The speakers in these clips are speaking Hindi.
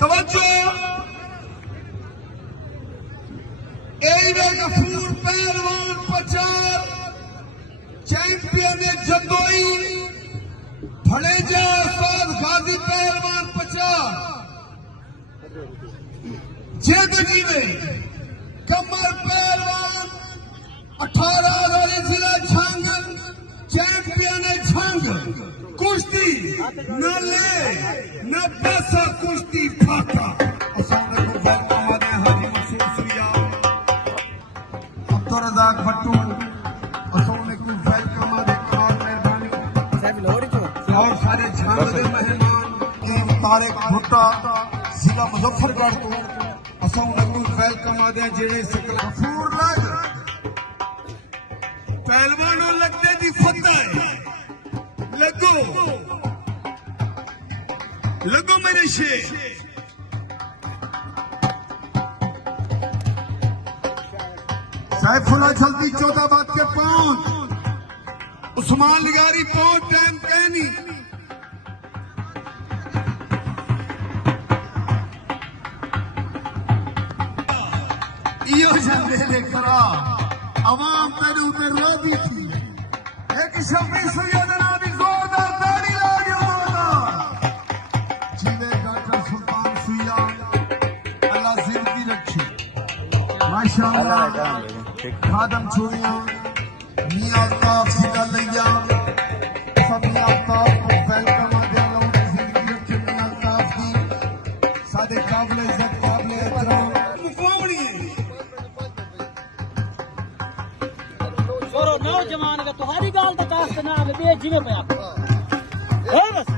तवज्जो एवे गफूर पहलवान पचार चैंपियन जदोई भड़ेजा उस्ताद गाजी पहलवान पचार जेदगी में कमर पहलवान 18 वाली जिला झंग चैंपियन झंग कुश्ती न ले न पैसा कुश्ती फाका अब्दुल भट्टू और सारे झांग के मेहमान तारिक भुट्टा जिला मुजफ्फरगढ़ तो असा वेलकम आदे जेड़े गफूर लग पहलवानों लगते दी फतह है लगो लगो मेरे शेर सैफुल्लाह जल्दी 14 बात के 5 उस्मान लिगारी 5 टाइम कहनी इो झंडे लेकर आवाम तेरे ऊपर रो दी थी एक शफी सैयदना भी जोरदार ताली लागियो जिले डॉक्टर सुल्तान सुइया अल्लाह जिंदगी रखे माशाअल्लाह खादम छोड़िया मियां अल्ताफ सीधा लिया सब मियां अल्ताफ को वेलकम आ दे लोग जिंदगी रखे मियां अल्ताफ की सादे काबिल इज्जत काबिल एहतराम नौजवान का तुम्हारी गाल तो कास्ट ना बे जिवे पे आप बस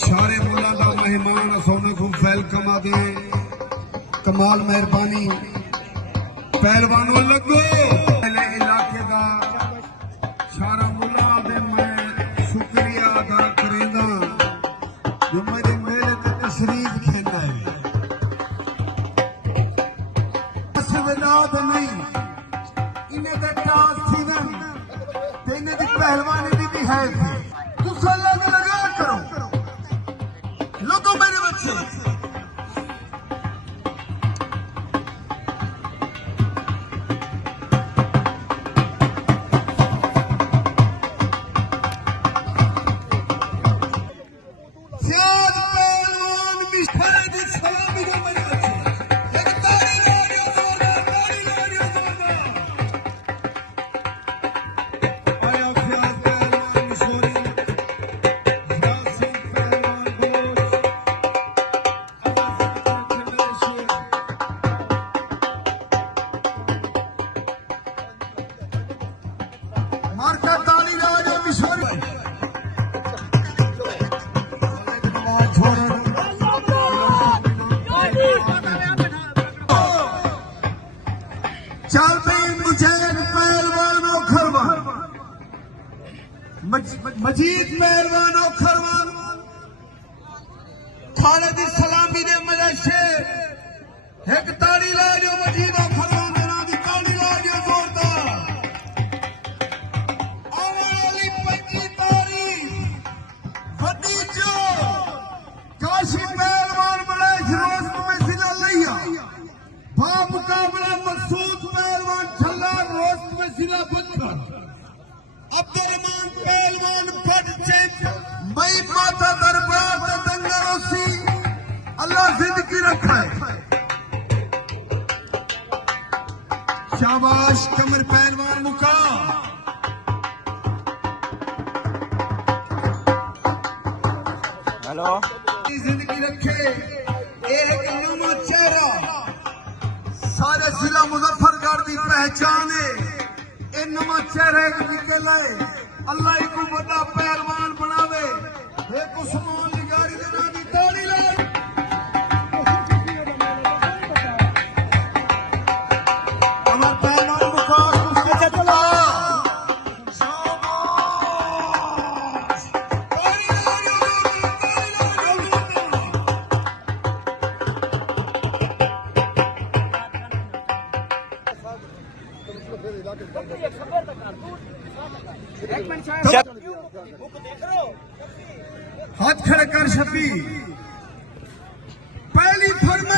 सारे मुल्ला दा मेहमान सोना को वेलकम आ दे कमाल मेहरबानी पहलवानों लगो इलाके का सारा मुल्ला दे मैं शुक्रिया अदा करेंदा जो मेरे मेले ते तशरीफ खेंदा है नहीं इन्हें तो टास थी ना इन्हें की पहलवानी भी है दूसरा लगा करो लोगों मेरे बच्चे सियाद पहलवान मिठाई दी सलामी को मेरे बच्चे मजीद पहलवान खरवान खाले दी सलामी ने मलेशे एक ताड़ी ला जो मजीद खरवान ना दी ताड़ी ला जो जोरदार आने वाली 25 तारीख भतीजो काशी पहलवान मलेश रोज में जिला लिया भा मुकाबला मकसूद पहलवान छल्ला रोज में जिला बचकर अब्दुलरहमान पहलवान भट्ट मई माता दरबार का दंगरोसी अल्लाह जिंदगी रखा है शाबाश कमर पहलवान मुका हेलो जिंदगी रखे एक नवा चेहरा सारे जिला मुजफ्फरगढ़ की पहचान है नवा चेहरे निकल अल्लाह को बड़ा पहलवान बनावे एक उस्मान लिगारी के नाम की ताड़ी लाए हमारा पहलवान मुखार उसके चला हाथ खड़े कर शफी फरमा